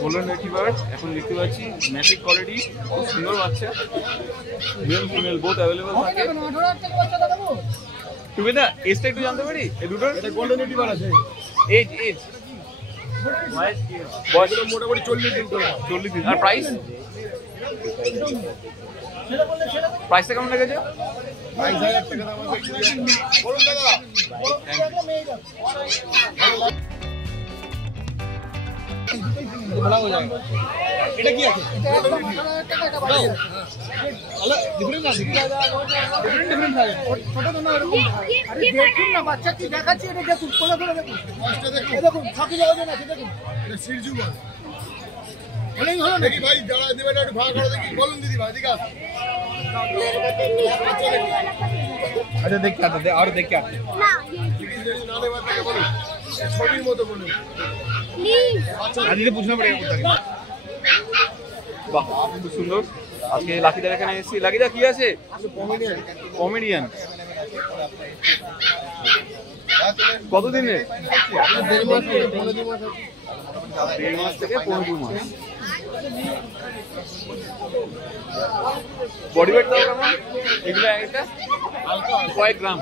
Golden retriever এখন দেখতে পাচ্ছি ম্যাসিভ কোয়ালিটি, খুব সুন্দর বাচ্চা, মেল ফিমেল বোথ অ্যাভেলেবল থাকে। তুমি না এজটা একটু জানতে পারি এই দুটোর? এটা গোল্ডেন রিট্রিভার আছে। এজ বয়স মোটামুটি 40 দিন করে। 40 দিন। আর প্রাইস প্রাইসটা কেমন লেগেছে? 22,000 টাকা দাম আছে। বলুন দাদা। এটা কি আছে? দেখুন না বাচ্চা কি দেখাচ্ছে, এটা দেখুন কোলা করে দেখুন, দেখুন ছাতি লাগানো আছে দেখুন, এটা সিরজু বল। অনেক হলো নাকি ভাই? যারা দেবেন একটু ভাড়া করে দেখি। বলুন দিদি ভাই, দিকে আসুন। আচ্ছা দেখতে আতে আর দেখতে আতে না নালে বাদ থেকে বলুন, ছবির মতো বলুন প্লিজ। আচ্ছা আদিকে পুছনা পড়ে গেল। বাহ, খুব সুন্দর। আজকে লাকিদার এখানে এসেছি। লাকিদা কি আছে? কমেডিয়ান। কতদিনের? 1.5 মাস থেকে 15 মাস। 1.5 মাস থেকে 15 মাস। বডি ওয়েট দাও কেমন? এগুলো একটা কয়েক গ্রাম?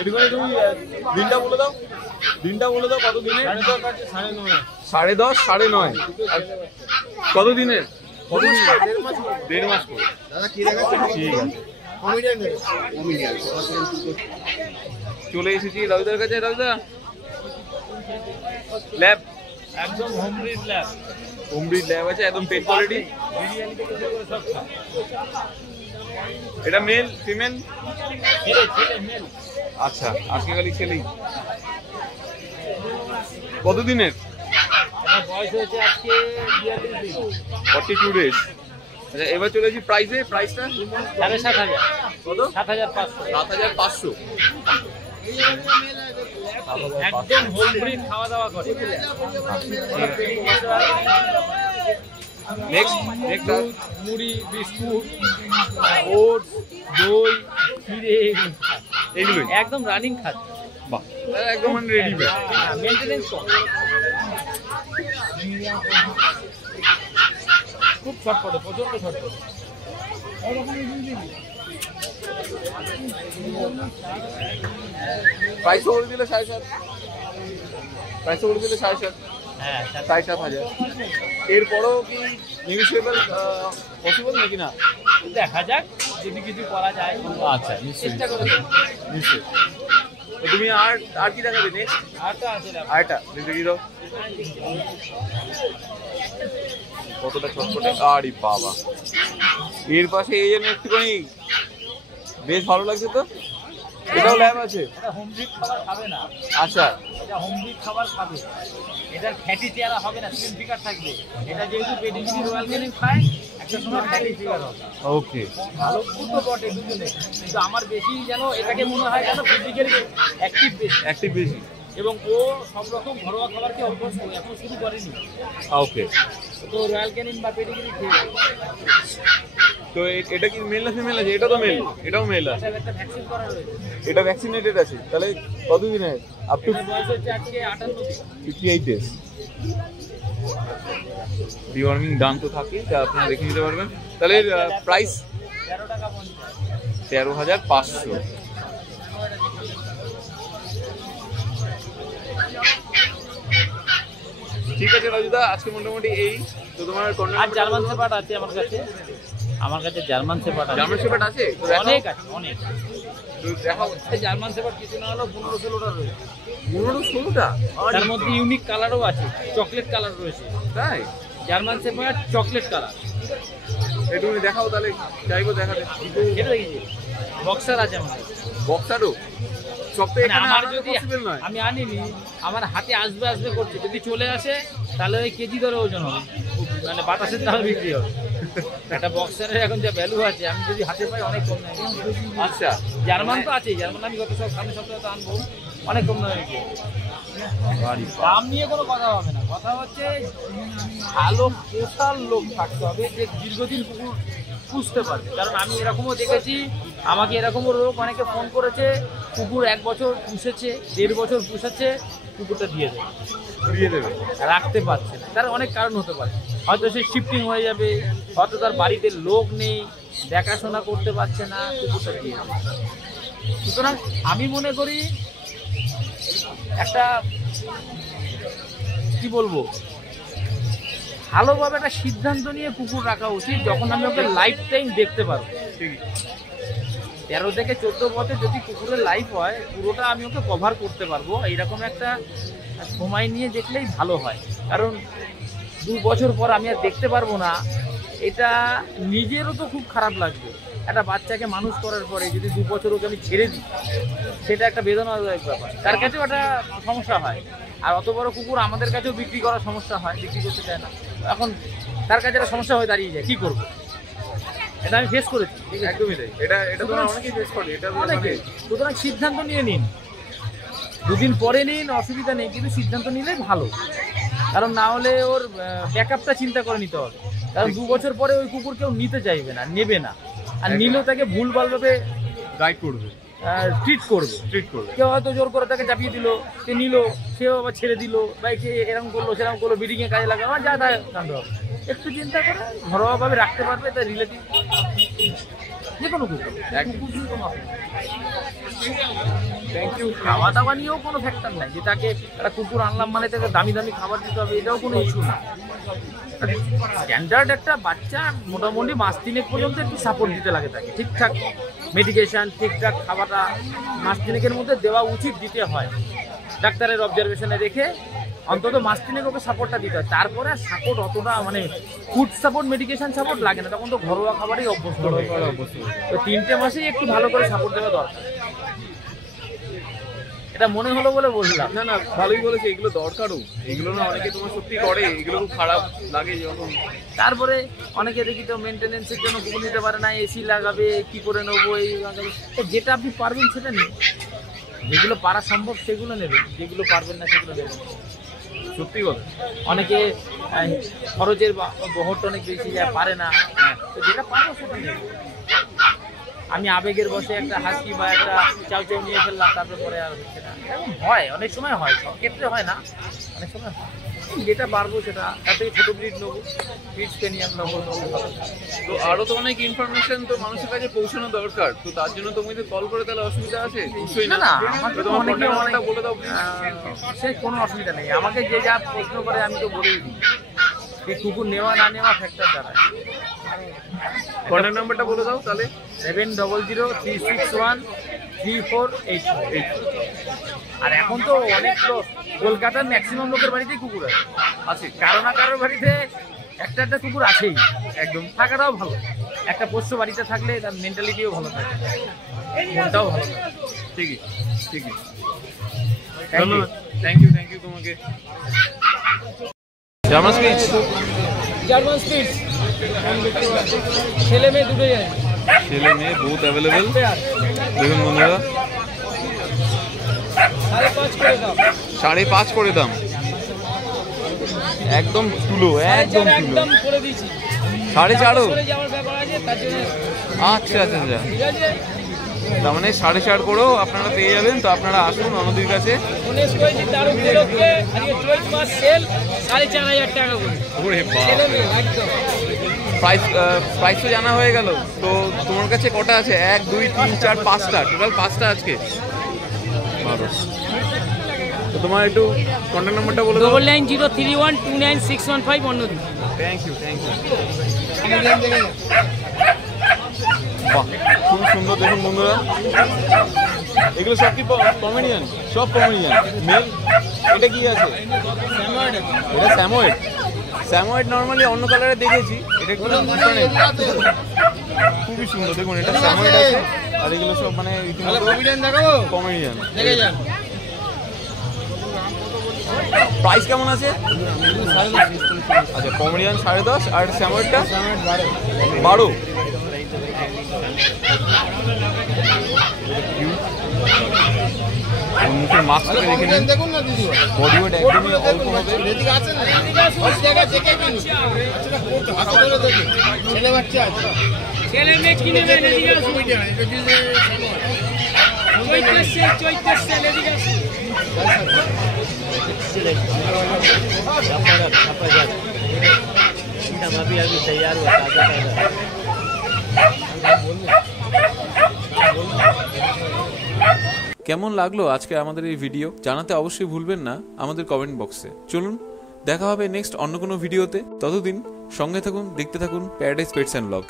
এটুকুনি তুমি দিনটা বলে দাও, দিনটা বলে দাও কত দিনের? 10.5 10.5 9.5। কত দিনের? 1.5 মাস করে। দাদা কি দেখাচ্ছে? ঠিক আছে, কমেডিয়ান কমেডিয়ান। চলে এসেছি রবিদার কাছে। রবিদা ল্যাব একদম home breed lab. Home breed lab আছে, একদম পেট কোয়ালিটি। বিরিয়ানি থেকে শুরু করে সব খায়। এটা মেল ফিমেল? ছেলে মেল। আচ্ছা, আজকে খালি ছেলেই। কতদিনের? আমার বয়স হয়েছে আজকে 42 দিন। 42 ডেজ। আচ্ছা, এবার চলে এসেছি প্রাইসে। প্রাইসটা 7,500। কত? 7,500। 7,500। একদম হোম ব্রিড খাওয়া দাওয়া করে। নেক্সট দুধ, মুড়ি, বিস্কুট, ওটস, দই, চিড়ে এইগুলোই একদম রানিং খাচ্ছে। বাহ, একদম রেডি। মেইনটেনেন্স কম, খুব ছটপটে, প্রচন্ড ছটপটে। প্রাইস বলে দিলে 7,500। প্রাইস বলে দিলে 7,500। হ্যাঁ, 7,500। এরপরও কি নিউজেবল পসিবল নাকি না? দেখা যাক যদি কিছু করা যায়। আচ্ছা, নিশ্চয়ই চেষ্টা করে নিশ্চয়ই। তো তুমি আর কি দেখাবে নেক্সট? আরটা আছে না? আরেকটা দেখি দাও কতটা ছটফটে। আরে বাবা, এর পাশে এই জন্য একটুখানি বেশ ভালো লাগছে তো। এটাও ল্যাব আছে? এটা হোম ব্রিড খাবার খাবে না। আচ্ছা, এটা হোম ব্রিড খাবার খাবে। এটার ফ্যাটি চেহারা হবে না, স্লিম ফিগার থাকবে। এটা যেহেতু পেডিগ্রি রয়্যাল ক্যানিং খায়, একটা সময় ফ্যাটি ফিগার হবে। ওকে, ভালো তো বটে দুজনে, কিন্তু আমার বেশি যেন এটাকে মনে হয় যেন ফিজিক্যালি অ্যাক্টিভ বেশি। এবং ও সব রকম ঘরোয়া খাবারকে অভ্যস্ত, এখন শুরু করেনি। ওকে, তো রয়্যাল ক্যানিং বা পেডিগ্রি খেয়ে। তো এটা কি মেল না ফিমেল আছে? এটা তো মেল, এটাও মেল আছে। একটা ভ্যাকসিন করা রয়েছে। এটা ভ্যাকসিনেটেড আছে। তাহলে কতদিনের? আপ টু বয়স হচ্ছে আজকে 58 দিন। 58 ডেজ। ডিওয়ার্মিং ডান তো থাকে, তা আপনারা দেখে নিতে পারবেন। তাহলে প্রাইস 13 টাকা 50। 13,500। ঠিক আছে রাজুদা, আজকে মোটামুটি এই তো। তোমার আর জার্মান শেপার্ড আছে আমার কাছে। আমার কাছে জার্মান শেপার্ড আছে। জার্মান শেপার্ড আছে? অনেক আছে, অনেক। তো দেখাও। জার্মান শেপার্ড কিছু না হলেও 15-16টা রয়েছে। 15-16টা? তার মধ্যে ইউনিক কালারও আছে, চকলেট কালার রয়েছে। তাই? German shepherd chocolate colour. একটু দেখাও তাহলে, চাইবো দেখাতে। এটা দেখেছি, বক্সার আছে আমার কাছে। বক্সারও? সব তো এখানে আমার আনানো যদি পসিবল নয়। আমি আনিনি, আমার হাতে আসবে করছে, যদি চলে আসে তাহলে ওই কেজি ধরে ওজন হবে, মানে বাতাসের দামে বিক্রি হবে। একটা বক্সারের এখন যা ভ্যালু আছে, আমি যদি হাতে পাই অনেক কম দামে। আচ্ছা, জার্মান তো আছেই, জার্মান আমি সামনের সপ্তাহে তো আনবো, অনেক কম দামে বিক্রি হবে। দাম নিয়ে কোনো কথা হবে না, কথা হচ্ছে ভালো পোষার লোক থাকতে হবে যে দীর্ঘদিন কুকুর পুষতে পারবে। কারণ আমি এরকমও দেখেছি আমাকে এরকমও রোগ অনেকে ফোন করেছে, কুকুর 1 বছর পুষেছে, 1.5 বছর পুষেছে, কুকুরটা দিয়ে দেবে, রাখতে পারছে না। তার অনেক কারণ হতে পারে, হয়তো সে শিফটিং হয়ে যাবে, হয়তো তার বাড়িতে লোক নেই, দেখাশোনা করতে পারছে না, কুকুরটা দিয়ে দেবে। সুতরাং আমি মনে করি একটা কি বলবো, ভালোভাবে একটা সিদ্ধান্ত নিয়ে কুকুর রাখা উচিত, যখন আমি ওকে লাইফ টাইম দেখতে পারবো। 13 থেকে 14 বছর যদি কুকুরের লাইফ হয়, পুরোটা আমি ওকে কভার করতে পারবো, এইরকম একটা সময় নিয়ে দেখলেই ভালো হয়। কারণ 2 বছর পর আমি আর দেখতে পারবো না, এটা নিজেরও তো খুব খারাপ লাগবে। একটা বাচ্চাকে মানুষ করার পরে যদি 2 বছর ওকে আমি ছেড়ে দিই, সেটা একটা বেদনাদায়ক ব্যাপার, তার কাছেও একটা সমস্যা হয়। আর অত বড় কুকুর আমাদের কাছেও বিক্রি করার সমস্যা হয়, বিক্রি করতে চায় না, এখন তার কাছে একটা সমস্যা হয়ে দাঁড়িয়ে যায়, কী করবো? এটা আমি ফেস করেছি। একদমই তাই, এটা তোমরা অনেকেই ফেস করে, এটা অনেকে। সুতরাং সিদ্ধান্ত নিয়ে নিন, 2 দিন পরে নিন, অসুবিধা নেই, কিন্তু সিদ্ধান্ত নিলেই ভালো। কারণ না হলে ওর ব্যাকআপটা চিন্তা করে নিতে হবে। কারণ 2 বছর পরে ওই কুকুর কেউ নিতে চাইবে না, নেবে না, আর নিলেও তাকে ভুলভালভাবে গাইড করবে, ট্রিট করবে। কেউ হয়তো জোর করে তাকে চাপিয়ে দিল, সে নিল, সেও আবার ছেড়ে দিল, বাইকে এরকম করলো সেরকম করলো, বিডিংয়ে কাজে লাগালো, আমার যা তাই কাণ্ড হবে। একটু চিন্তা করে ঘরোয়াভাবে রাখতে পারবে, তার রিলেটিভ যে কোনো কুকুর, থ্যাংক ইউ। খাওয়া দাওয়া নিয়েও কোনো ফ্যাক্টর নাই যে তাকে একটা কুকুর আনলাম মানে তাকে দামি দামি খাবার দিতে হবে, এটাও কোনো ইস্যু না। স্ট্যান্ডার্ড একটা বাচ্চা মোটামুটি মাস 3 পর্যন্ত একটু সাপোর্ট দিতে লাগে, তাকে ঠিকঠাক মেডিকেশান, ঠিকঠাক খাবারটা মাস 3 মধ্যে দেওয়া উচিত, দিতে হয়। ডাক্তারের অবজারভেশনে রেখে অন্তত মাস 3 ওকে সাপোর্টটা দিতে হয়। তারপরে সাপোর্ট অতটা মানে ফুড সাপোর্ট, মেডিকেশন সাপোর্ট লাগে না, তখন তো ঘরোয়া খাবারই অভ্যস্ত হয়ে গেল। তো 3টে মাসেই একটু ভালো করে সাপোর্ট দেওয়া দরকার। এটা মনে হলো বলে বললাম। না ভালোই বলেছে, এগুলো দরকারও, এগুলো না অনেকে তোমার সত্যি করে, এগুলো খুব খারাপ লাগে যখন। তারপরে অনেকে দেখি তো মেনটেনেন্সের জন্য কুকুর নিতে পারে না, এসি লাগাবে, কি করে নেবো, এই লাগাবে। যেটা আপনি পারবেন সেটা নিন, যেগুলো পারা সম্ভব সেগুলো নেবেন, যেগুলো পারবেন না সেগুলো নেবেন। সত্যি কথা, অনেকে খরচের বহরটা অনেক বেশি যায়, পারে না, তো যেটা পারবো সেটা নেবেন। আমি আবেগের বসে একটা হাসি বা একটা চাউ চাউ নিয়ে ফেললাম, তারপরে পরে আর হচ্ছে না, এরকম হয়, অনেক সময় হয়, সব ক্ষেত্রে হয় না, অনেক সময় হয়। যেটা পারবো সেটা, তার থেকে ছোটো ব্রিড নেবো, ব্রিড স্পেনিয়ান নেবো। তো আরো তো অনেক ইনফরমেশন তো মানুষের কাছে পৌঁছানো দরকার, তো তার জন্য তোমাদের কল করে তাহলে অসুবিধা আছে? নিশ্চয়ই না না, না, আমাকে তো তোমার অনেকে কন্ট্যাক্ট নাম্বারটা বলে দাও। সে কোনো অসুবিধা নেই, আমাকে যে যা প্রশ্ন করে আমি তো বলেই দিই। এই কুকুর নেওয়া না নেওয়া ফ্যাক্টর দ্বারা। কন্ট্যাক্ট নাম্বারটা বলে দাও তাহলে। 7003613488। আর এখন তো অনেক লোক, কলকাতার ম্যাক্সিমাম লোকের বাড়িতেই কুকুর আছে, কারো না কারোর বাড়িতে একটা কুকুর আছেই। একদম থাকাটাও ভালো, একটা পোষ্য বাড়িতে থাকলে তার মেন্টালিটিও ভালো থাকে, মনটাও ভালো থাকে। ঠিকই। ধন্যবাদ, থ্যাংক ইউ তোমাকে। জার্মান স্পিচ, জার্মান স্পিচ ছেলে মেয়ে দুটোই আছে, ছেলে মেয়ে বোথ অ্যাভেলেবেল। দেখুন বন্ধুরা, 5.5 করে দাম, একদম তুলো, একদম করে দিয়েছি। 4.5। যাওয়ার ব্যাপার আছে, তার জন্য আচ্ছা ঠিক আছে। তার মানে 4.5 করেও আপনারা পেয়ে যাবেন। তো আপনারা আসুন অনদির কাছে। 19 কেজি তার উপলক্ষে আজকে চৈত মাস সেল 4,500 টাকা করে। ওরে ছেলে মেয়ে একদম। প্রাইস তো জানা হয়ে গেল। তো তোমার কাছে কটা আছে? 1 2 3 4 5টা, টোটাল 5টা আজকে। তো তোমার একটু কন্ট্যাক্ট নাম্বারটা বলে দাও। 9903129615 অন্যদিন। Thank you. বাহ, খুব সুন্দর। দেখুন বন্ধুরা, এগুলো সব কি পমেরিয়ান? সব পমেরিয়ান মেল। এটা কি আছে? এটা স্যামোয়েড। নর্মালি অন্য কালারে দেখেছি, এটা একটু ডিফারেন্ট, খুবই সুন্দর। দেখুন এটা স্যামোয়েড আছে, আর এগুলো সব মানে পমেরিয়ান। প্রাইস কেমন আছে? আচ্ছা, পমেরিয়ান 10.5 আর স্যামোয়েডটা 12। মুখের মাস্কটা দেখে নিন, বডি ওয়েট একদমই অল্প হবে। ছেলে বাচ্চা আছে। ছেলে মেয়ে কিনে নেন, এদিকে আসুন। চৈতের সেল, এদিকে আসুন। अभी अभी तैयार हुआ ताज़ा ताज़ा। কেমন লাগলো আজকে আমাদের এই ভিডিও জানাতে অবশ্যই ভুলবেন না আমাদের কমেন্ট বক্সে। চলুন দেখা হবে নেক্সট অন্য কোনো ভিডিওতে, ততদিন সঙ্গে থাকুন, দেখতে থাকুন প্যারাডাইস পেটস অ্যান্ড ব্লগ।